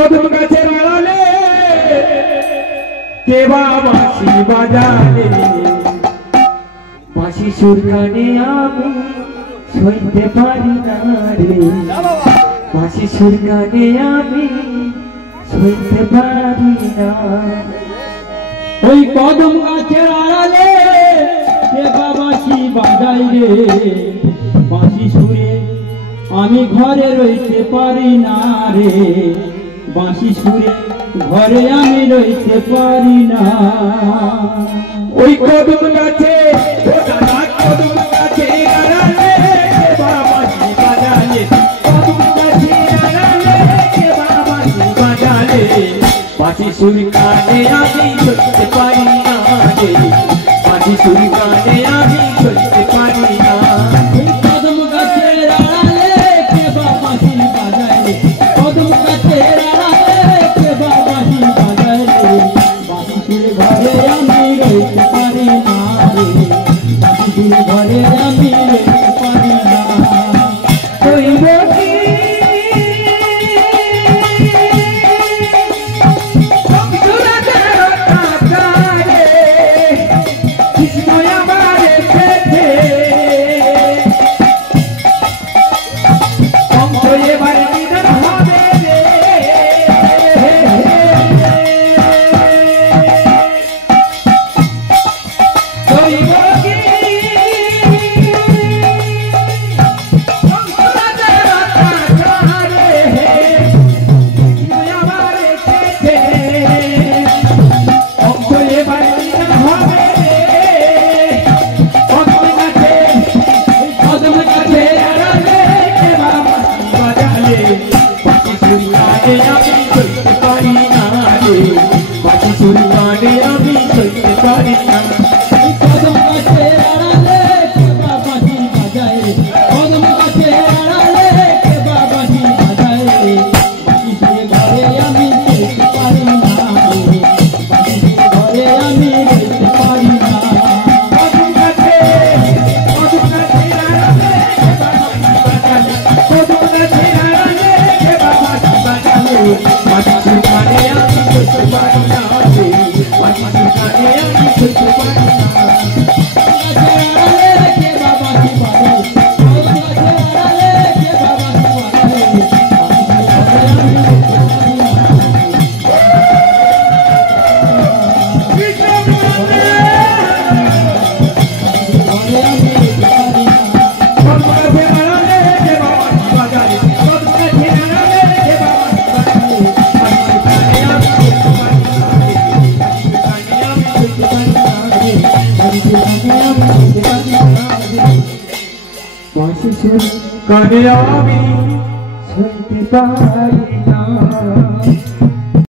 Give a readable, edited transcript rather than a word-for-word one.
কদম গাছের আড়ালে কে বাঁশি বাজালে বাঁশি সুর গানে আমি সইতে পারি না রে বাঁশি সুর গানে আমি সইতে পারি না ওই কদম গাছের আড়ালে কে বাঁশি বাজাই রে বাঁশি সুরে আমি ঘরে রইতে পারি না রে বাঁশি সুরে ঘরে আমি রইতে পারি না ওই কদম গাছে কদম গাছে আড়ালে কে বাঁশি বাজালে কদম গাছে আড়ালে কে বাঁশি বাজালে বাঁশি সুর গানে আমি সইতে পারি না রে বাঁশি সুর গানে আমি সইতে পারি না কদম গাছের আড়ালে কে বাঁশি বাজায় রে কদম গাছের আড়ালে কে বাঁশি বাজায় রে বাঁশি সুর ঘরে আমি রইতে পারি না রে বাঁশি সুর ঘরে আমি রইতে পারি না কইব কি কানে আমি সইতে পারি না।